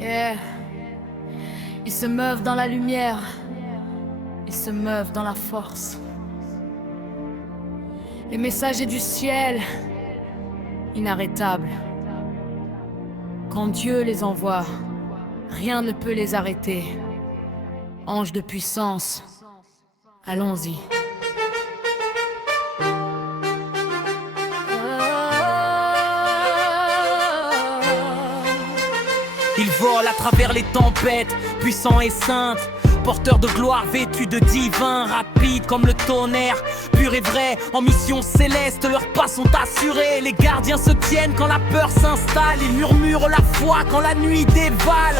Yeah. Ils se meuvent dans la lumière, ils se meuvent dans la force. Les messagers du ciel, inarrêtables. Quand Dieu les envoie, rien ne peut les arrêter. Anges de puissance, allons-y. Ils volent à travers les tempêtes, puissants et saintes, porteurs de gloire vêtus de divin, rapides comme le tonnerre, pur et vrai, en mission céleste, leurs pas sont assurés. Les gardiens se tiennent quand la peur s'installe, ils murmurent la foi quand la nuit dévale.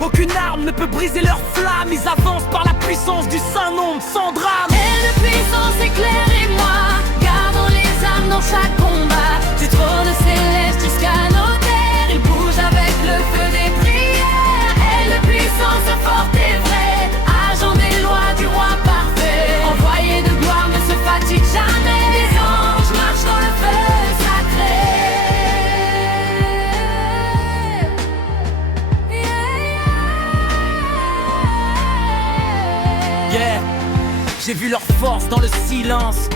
Aucune arme ne peut briser leur flamme, ils avancent par la puissance du Saint-Nombre sans drame. Et de puissance éclaire et moi, gardons les âmes dans chaque combat. Du trône céleste jusqu'à nos terres, ils bougent avec le feu des prières. Et de puissance forte et vraie, agent des lois du roi parfait. Envoyé de gloire ne se fatigue jamais, les anges marchent dans le feu sacré. Yeah. J'ai vu leur force dans le silence,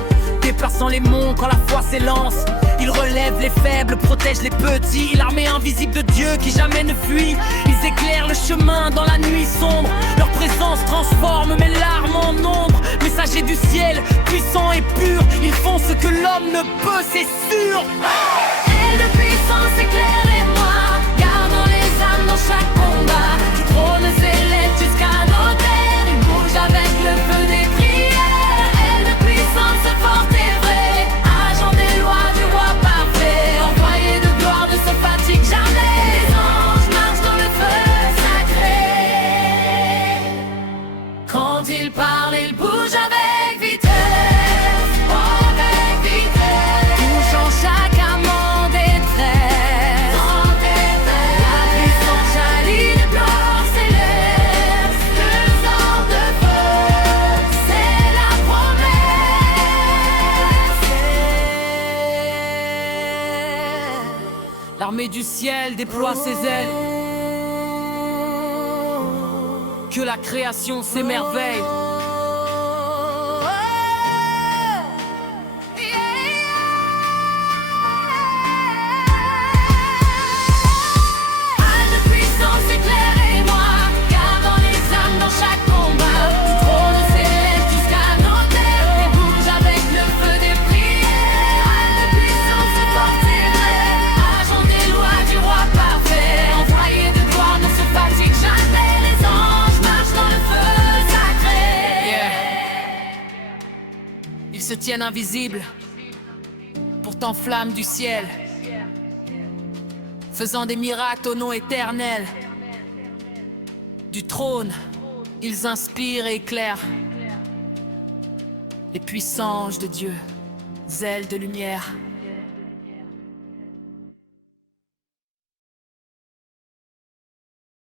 déplaçant les monts quand la foi s'élance. Ils relèvent les faibles, protègent les petits, l'armée invisible de Dieu qui jamais ne fuit. Ils éclairent le chemin dans la nuit sombre, leur présence transforme mes larmes en ombre. Messagers du ciel, puissants et purs, ils font ce que l'homme ne peut, c'est sûr. Et de puissance éclaire et moi, gardons les âmes dans chaque combat. Du trône céleste jusqu'à nos terres, ils bougent avec le feu des prières. Et de puissance forte et vraie, agent des lois du roi parfait. Envoyé de gloire ne se fatigue jamais, les anges marchent dans le feu sacré. Quand ils parlent, ils bougent avec vitesse, avec vitesse, touchant chaque âme en détresse. La puissance jaillit de gloire céleste, le sang de feu, c'est la promesse. L'armée du ciel déploie ses ailes, que la création s'émerveille. De puissance éclaire et moi, gardons les âmes dans chaque combat. Du trône céleste jusqu'à nos terres, ils bougent avec le feu des prières. De puissance forte et vraie, agent des lois du roi parfait. Envoyé de gloire ne se fatigue jamais, les anges marchent dans le feu sacré. Ils se tiennent invisibles, pourtant flammes du ciel, faisant des miracles au nom éternel. Du trône, ils inspirent et éclairent. Les puissants anges de Dieu, zèles de lumière.